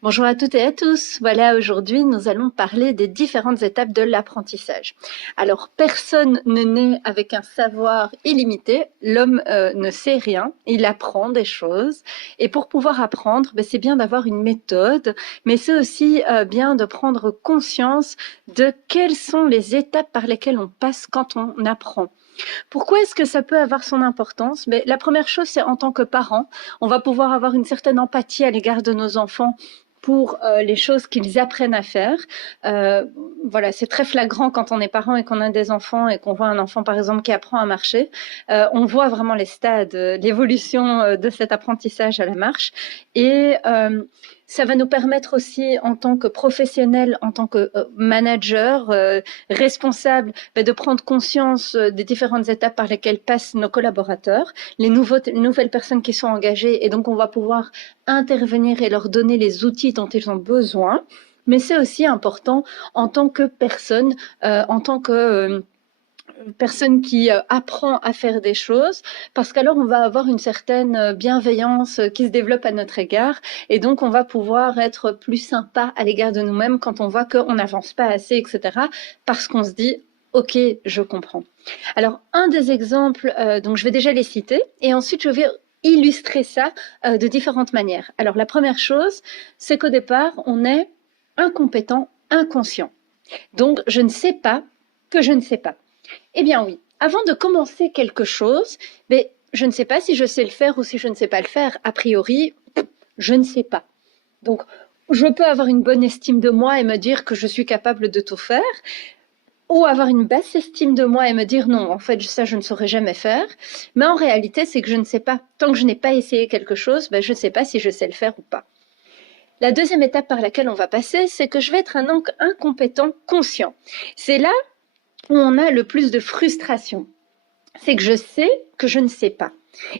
Bonjour à toutes et à tous. Voilà, aujourd'hui, nous allons parler des différentes étapes de l'apprentissage. Alors, personne ne naît avec un savoir illimité. L'homme ne sait rien, il apprend des choses. Et pour pouvoir apprendre, c'est bien d'avoir une méthode, mais c'est aussi bien de prendre conscience de quelles sont les étapes par lesquelles on passe quand on apprend. Pourquoi est-ce que ça peut avoir son importance? La première chose, c'est en tant que parent, on va pouvoir avoir une certaine empathie à l'égard de nos enfants pour les choses qu'ils apprennent à faire. Voilà, c'est très flagrant quand on est parent et qu'on a des enfants et qu'on voit un enfant, par exemple, qui apprend à marcher. On voit vraiment les stades, l'évolution de cet apprentissage à la marche. Et ça va nous permettre aussi, en tant que professionnel, en tant que manager, responsable, de prendre conscience des différentes étapes par lesquelles passent nos collaborateurs, les nouvelles personnes qui sont engagées, et donc on va pouvoir intervenir et leur donner les outils dont ils ont besoin. Mais c'est aussi important en tant que personne, en tant que personne qui apprend à faire des choses, parce qu'alors on va avoir une certaine bienveillance qui se développe à notre égard, et donc on va pouvoir être plus sympa à l'égard de nous-mêmes quand on voit qu'on n'avance pas assez, etc., parce qu'on se dit « Ok, je comprends ». Alors, un des exemples, donc je vais déjà les citer, et ensuite je vais illustrer ça de différentes manières. Alors, la première chose, c'est qu'au départ, on est incompétent, inconscient. Donc, je ne sais pas que je ne sais pas. Eh bien oui, avant de commencer quelque chose, je ne sais pas si je sais le faire ou si je ne sais pas le faire. A priori, je ne sais pas. Donc, je peux avoir une bonne estime de moi et me dire que je suis capable de tout faire, ou avoir une basse estime de moi et me dire non, en fait, ça, je ne saurais jamais faire. Mais en réalité, c'est que je ne sais pas. Tant que je n'ai pas essayé quelque chose, je ne sais pas si je sais le faire ou pas. La deuxième étape par laquelle on va passer, c'est que je vais être un incompétent conscient. C'est là où on a le plus de frustration. C'est que je sais que je ne sais pas.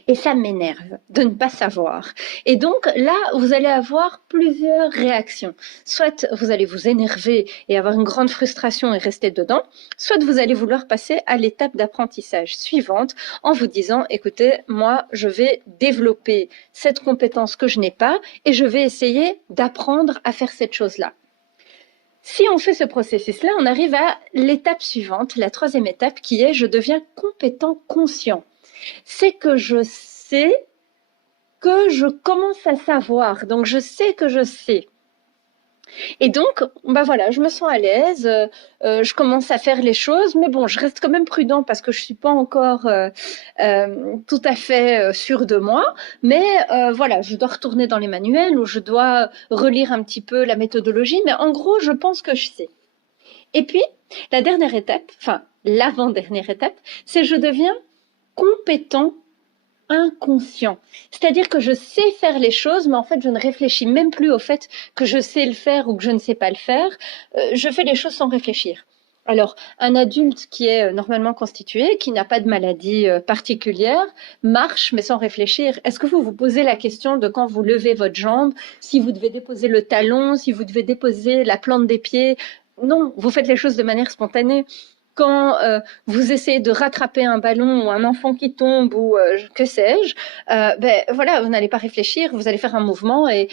Et ça m'énerve de ne pas savoir. Et donc là, vous allez avoir plusieurs réactions. Soit vous allez vous énerver et avoir une grande frustration et rester dedans, soit vous allez vouloir passer à l'étape d'apprentissage suivante en vous disant, écoutez, moi, je vais développer cette compétence que je n'ai pas et je vais essayer d'apprendre à faire cette chose-là. Si on fait ce processus-là, on arrive à l'étape suivante, la troisième étape, qui est je deviens compétent conscient. C'est que je sais que je commence à savoir, donc je sais que je sais. Et donc, voilà, je me sens à l'aise, je commence à faire les choses, mais bon, je reste quand même prudent parce que je suis pas encore tout à fait sûre de moi. Mais voilà, je dois retourner dans les manuels ou je dois relire un petit peu la méthodologie, mais en gros, je pense que je sais. Et puis, la dernière étape, enfin l'avant-dernière étape, c'est je deviens compétent inconscient. C'est-à-dire que je sais faire les choses, mais en fait, je ne réfléchis même plus au fait que je sais le faire ou que je ne sais pas le faire. Je fais les choses sans réfléchir. Alors, un adulte qui est normalement constitué, qui n'a pas de maladie particulière, marche mais sans réfléchir. Est-ce que vous vous posez la question de quand vous levez votre jambe, si vous devez déposer le talon, si vous devez déposer la plante des pieds? Non, vous faites les choses de manière spontanée. Quand vous essayez de rattraper un ballon ou un enfant qui tombe ou que sais-je, voilà, vous n'allez pas réfléchir, vous allez faire un mouvement et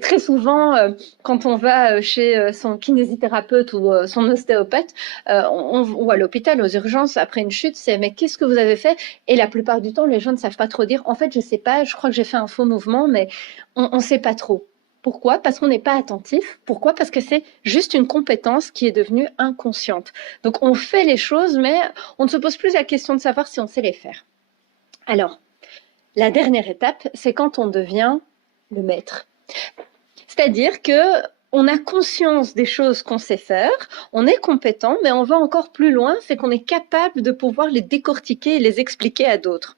très souvent, quand on va chez son kinésithérapeute ou son ostéopathe ou à l'hôpital, aux urgences, après une chute, c'est mais qu'est-ce que vous avez fait? Et la plupart du temps, les gens ne savent pas trop dire. En fait, je sais pas, je crois que j'ai fait un faux mouvement, mais on ne sait pas trop. Pourquoi? Parce qu'on n'est pas attentif. Pourquoi? Parce que c'est juste une compétence qui est devenue inconsciente. Donc on fait les choses, mais on ne se pose plus la question de savoir si on sait les faire. Alors, la dernière étape, c'est quand on devient le maître. C'est-à-dire que on a conscience des choses qu'on sait faire, on est compétent, mais on va encore plus loin, c'est qu'on est capable de pouvoir les décortiquer et les expliquer à d'autres.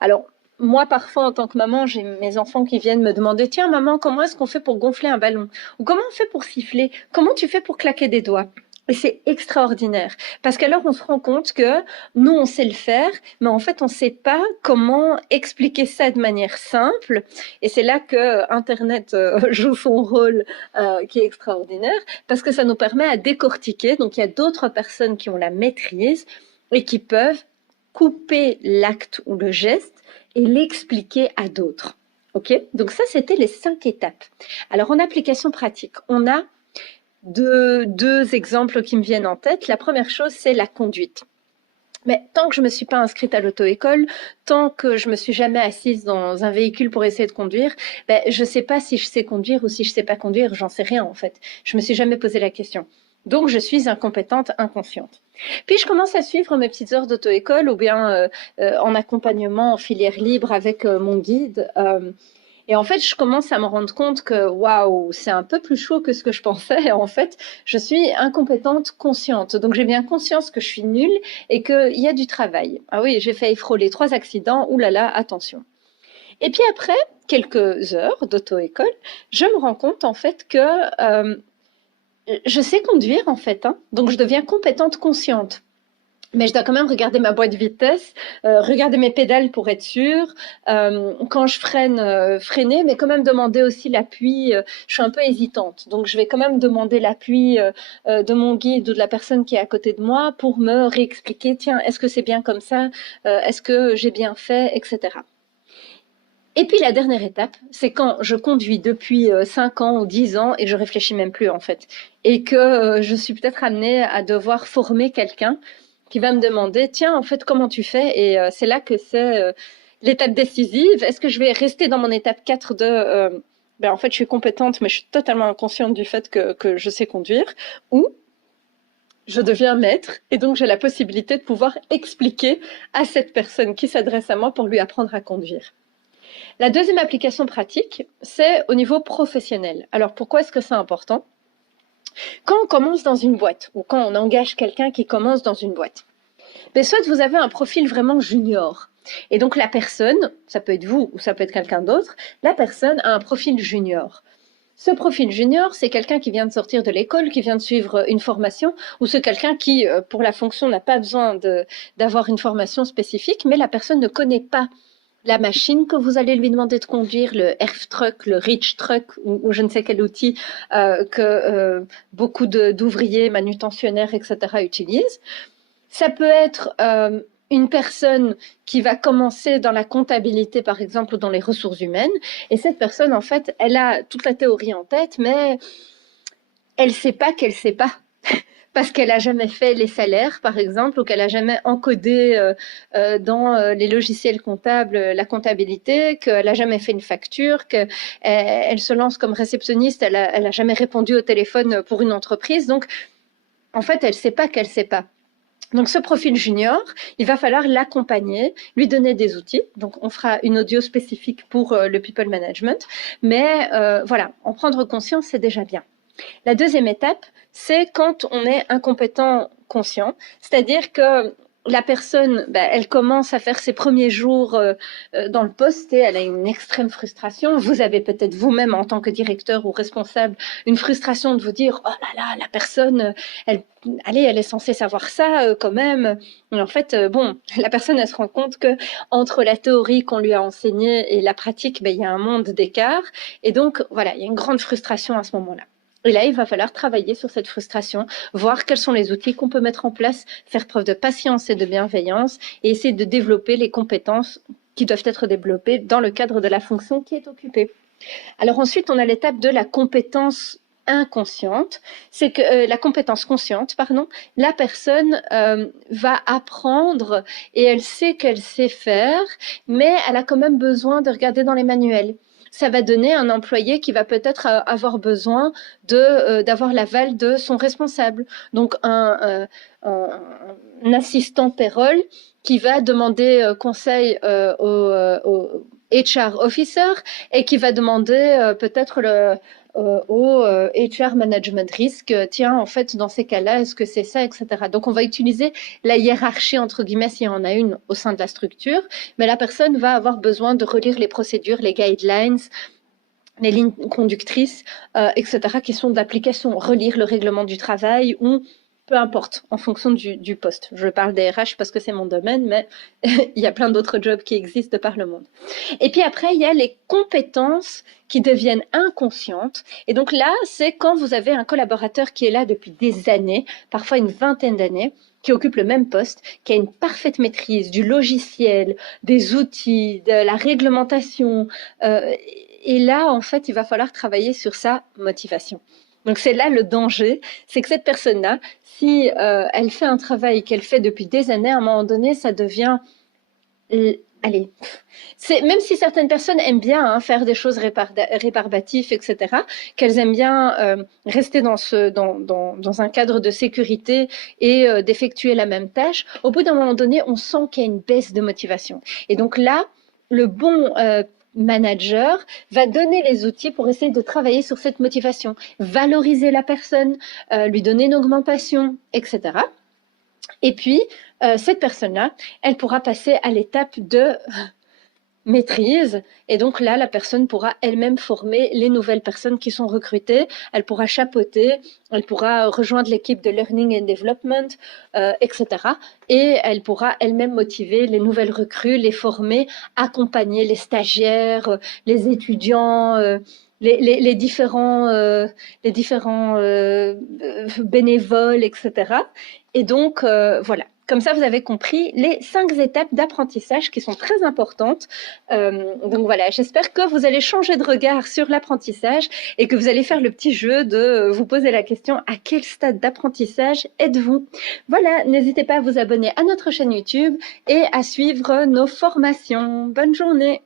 Alors, moi, parfois, en tant que maman, j'ai mes enfants qui viennent me demander « Tiens, maman, comment est-ce qu'on fait pour gonfler un ballon ?» Ou « Comment on fait pour siffler ?»« Comment tu fais pour claquer des doigts ?» Et c'est extraordinaire. Parce qu'alors, on se rend compte que nous, on sait le faire, mais en fait, on ne sait pas comment expliquer ça de manière simple. Et c'est là que Internet joue son rôle qui est extraordinaire, parce que ça nous permet à décortiquer. Donc, il y a d'autres personnes qui ont la maîtrise et qui peuvent couper l'acte ou le geste et l'expliquer à d'autres. Ok, donc ça, c'était les 5 étapes. Alors, en application pratique, on a deux exemples qui me viennent en tête. La première chose, c'est la conduite. Mais tant que je me suis pas inscrite à l'auto-école, tant que je me suis jamais assise dans un véhicule pour essayer de conduire, ben, je sais pas si je sais conduire ou si je sais pas conduire, j'en sais rien en fait. Je me suis jamais posé la question. Donc je suis incompétente, inconsciente. Puis je commence à suivre mes petites heures d'auto-école ou bien en accompagnement en filière libre avec mon guide. Et en fait, je commence à me rendre compte que waouh, c'est un peu plus chaud que ce que je pensais. En fait, je suis incompétente consciente. Donc j'ai bien conscience que je suis nulle et qu'il y a du travail. Ah oui, j'ai failli frôler 3 accidents. Ouh là là, attention. Et puis après quelques heures d'auto-école, je me rends compte en fait que je sais conduire en fait. Donc je deviens compétente consciente. Mais je dois quand même regarder ma boîte de vitesse, regarder mes pédales pour être sûre. Quand je freine, freiner, mais quand même demander aussi l'appui. Je suis un peu hésitante, donc je vais quand même demander l'appui de mon guide ou de la personne qui est à côté de moi pour me réexpliquer, tiens, est-ce que c'est bien comme ça, est-ce que j'ai bien fait, etc. Et puis la dernière étape, c'est quand je conduis depuis 5 ans ou 10 ans et je réfléchis même plus en fait. Et que je suis peut-être amenée à devoir former quelqu'un qui va me demander, tiens, en fait, comment tu fais? Et c'est là que c'est l'étape décisive. Est-ce que je vais rester dans mon étape 4 de, ben, en fait, je suis compétente, mais je suis totalement inconsciente du fait que je sais conduire, ou je deviens maître et donc j'ai la possibilité de pouvoir expliquer à cette personne qui s'adresse à moi pour lui apprendre à conduire. La deuxième application pratique, c'est au niveau professionnel. Alors pourquoi est-ce que c'est important? Quand on commence dans une boîte ou quand on engage quelqu'un qui commence dans une boîte, ben soit vous avez un profil vraiment junior. Et donc la personne, ça peut être vous ou ça peut être quelqu'un d'autre, la personne a un profil junior. Ce profil junior, c'est quelqu'un qui vient de sortir de l'école, qui vient de suivre une formation, ou c'est quelqu'un qui, pour la fonction, n'a pas besoin d'avoir une formation spécifique, mais la personne ne connaît pas la machine que vous allez lui demander de conduire, le Truck, le Reach Truck ou je ne sais quel outil que beaucoup d'ouvriers, manutentionnaires, etc. utilisent. Ça peut être une personne qui va commencer dans la comptabilité, par exemple, ou dans les ressources humaines. Et cette personne, en fait, elle a toute la théorie en tête, mais elle ne sait pas qu'elle ne sait pas. Parce qu'elle n'a jamais fait les salaires, par exemple, ou qu'elle n'a jamais encodé dans les logiciels comptables la comptabilité, qu'elle n'a jamais fait une facture, qu'elle se lance comme réceptionniste, elle n'a jamais répondu au téléphone pour une entreprise. Donc, en fait, elle ne sait pas qu'elle ne sait pas. Donc, ce profil junior, il va falloir l'accompagner, lui donner des outils. Donc, on fera une audio spécifique pour le people management. Mais voilà, en prendre conscience, c'est déjà bien. La deuxième étape, c'est quand on est incompétent conscient, c'est-à-dire que la personne, ben, elle commence à faire ses premiers jours dans le poste et elle a une extrême frustration. Vous avez peut-être vous-même, en tant que directeur ou responsable, une frustration de vous dire « Oh là là, la personne, elle est censée savoir ça quand même. » Et en fait, bon, la personne, elle se rend compte que entre la théorie qu'on lui a enseignée et la pratique, ben, il y a un monde d'écart. Et donc, voilà, il y a une grande frustration à ce moment-là. Et là, il va falloir travailler sur cette frustration, voir quels sont les outils qu'on peut mettre en place, faire preuve de patience et de bienveillance et essayer de développer les compétences qui doivent être développées dans le cadre de la fonction qui est occupée. Alors ensuite, on a l'étape de la compétence inconsciente, c'est que la compétence consciente, pardon, la personne va apprendre et elle sait qu'elle sait faire, mais elle a quand même besoin de regarder dans les manuels. Ça va donner un employé qui va peut-être avoir besoin d'avoir l'aval de son responsable. Donc un assistant payroll qui va demander conseil au HR officer et qui va demander peut-être au HR management risk, tiens, en fait, dans ces cas-là, est-ce que c'est ça, etc. Donc, on va utiliser la hiérarchie, entre guillemets, s'il y en a une au sein de la structure, mais la personne va avoir besoin de relire les procédures, les guidelines, les lignes conductrices, etc., qui sont d'application, relire le règlement du travail ou peu importe, en fonction du poste. Je parle des RH parce que c'est mon domaine, mais il y a plein d'autres jobs qui existent de par le monde. Et puis après, il y a les compétences qui deviennent inconscientes. Et donc là, c'est quand vous avez un collaborateur qui est là depuis des années, parfois une vingtaine d'années, qui occupe le même poste, qui a une parfaite maîtrise du logiciel, des outils, de la réglementation. Et là, en fait, il va falloir travailler sur sa motivation. Donc c'est là le danger, c'est que cette personne-là, si elle fait un travail qu'elle fait depuis des années, à un moment donné, ça devient allez, même si certaines personnes aiment bien faire des choses réparbatives, etc., qu'elles aiment bien rester dans un cadre de sécurité et d'effectuer la même tâche, au bout d'un moment donné, on sent qu'il y a une baisse de motivation. Et donc là, le bon manager va donner les outils pour essayer de travailler sur cette motivation, valoriser la personne, lui donner une augmentation, etc. Et puis, cette personne-là, elle pourra passer à l'étape de maîtrise. Et donc là, la personne pourra elle-même former les nouvelles personnes qui sont recrutées. Elle pourra chapeauter, elle pourra rejoindre l'équipe de Learning and Development, etc. Et elle pourra elle-même motiver les nouvelles recrues, les former, accompagner les stagiaires, les étudiants, les différents bénévoles, etc. Et donc, voilà. Comme ça, vous avez compris les 5 étapes d'apprentissage qui sont très importantes. Donc voilà, j'espère que vous allez changer de regard sur l'apprentissage et que vous allez faire le petit jeu de vous poser la question à quel stade d'apprentissage êtes-vous? Voilà, n'hésitez pas à vous abonner à notre chaîne YouTube et à suivre nos formations. Bonne journée!